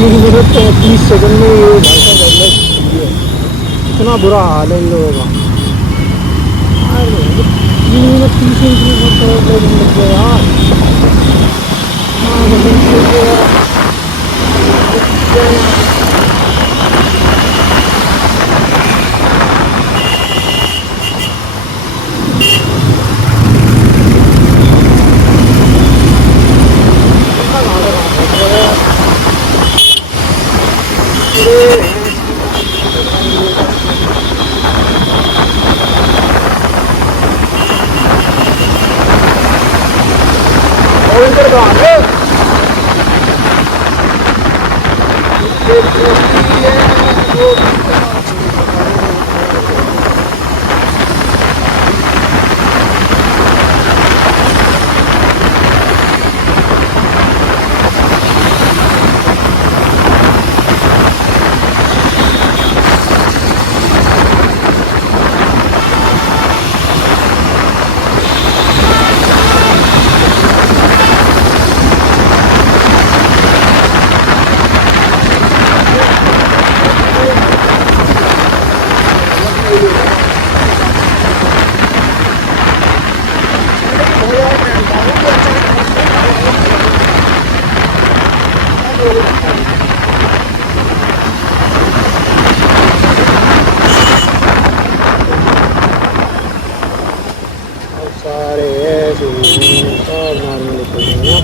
3 minute 30 second में ये भाई साहब रेड लाइट है। इतना बुरा हाल है इन लोगों का। अरे 3 मिनट 30 सेकंड में रेड लाइट लग गया यार। हाँ मतलब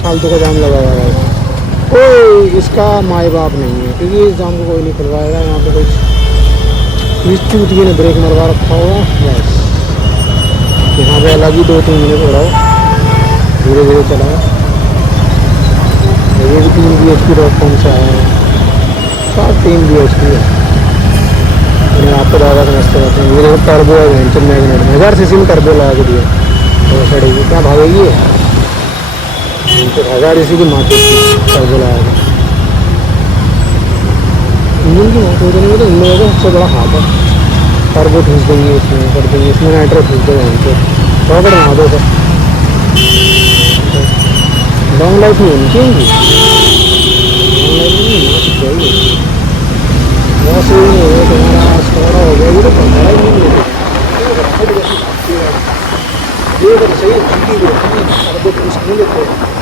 फालतू का जाम लगा हुआ है। कोई इसका माए बाप नहीं है क्योंकि इस जाम को कोई नहीं खुलवाएगा। यहाँ पे कोई चूतिए ने ब्रेक मरवा रखा होगा बस। यहाँ पे अलग ही 2-3 मिनट हो रहा हो, धीरे धीरे चला। ये भी 3 BHP डॉट कॉम से आया है। 3 BHP है। मैंने आपको ज़्यादा समझते रहते हैं। ये टर्बो है वेंचर मैगनेट 1000 सीसी में टर्बो लगा के दिया तो सड़ेगी क्या भागेगी है। 1000 इसी की मार्केट की टर्बो लगा के इंजन की मौत हो जाएगी। तो इन लोगों का सबसे बड़ा हाथ है। टर्बो ठूस देंगे इसमें कर देंगे, इसमें नाइट्रो ठूस देंगे हमको रॉकेट बना दो सर। लॉन्ग लाइफ नहीं होनी चाहिए इनकी। लॉन्ग लाइफ नहीं होना चाहिए। वैसे ही नहीं हो तुम्हारा स्टोरा हो गया ये तो बड़ा ही नहीं लेते ये तो सही ठंडी होती है। टर्बो ठूस नहीं लेते हैं।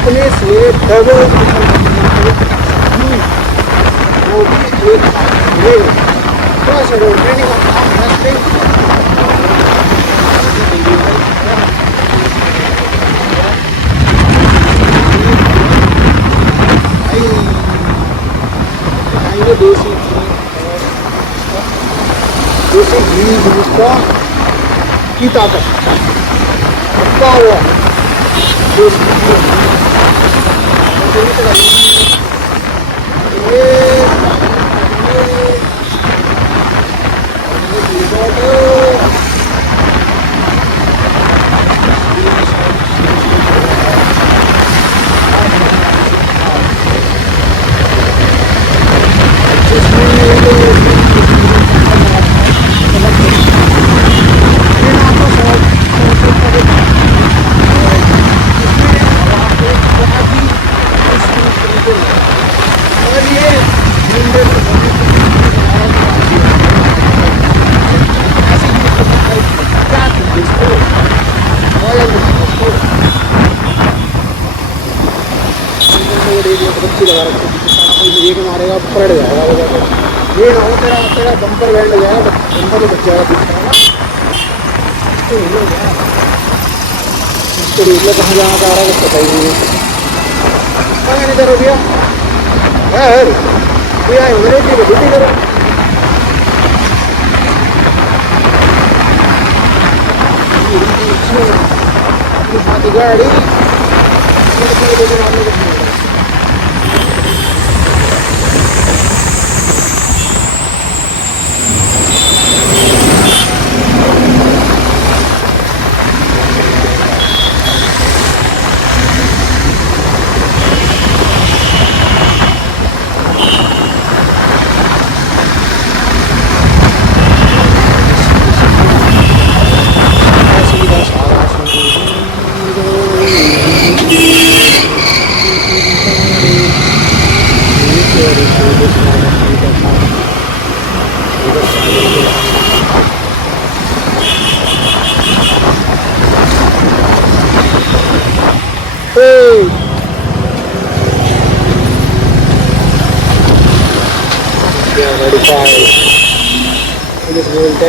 अपने से डबल वो भी एक थोड़ा सा ट्रेनिंग ये देसी घी दूध का की ताकत पक्का हुआ देसी घी। लगा रखी कोई एक मारेगा पलट जाएगा वो जाकर। ये ना हो तेरा तेरा बम्पर बैंड हो जाएगा, बम्पर ही बच जाएगा इसको देख लो कहाँ जाना चाह रहा है कुछ पता ही नहीं है। कहाँ नहीं करो भैया यार भैया मेरे की ड्यूटी करो। गाड़ी बोलते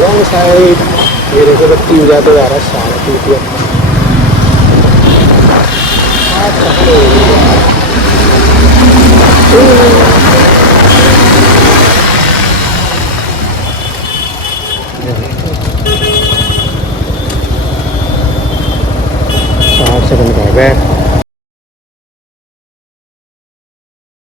रॉन्ग साइड ये देखो बत्ती हो जाते जा रहा है सारा टूटिया। सेकंड का है बैक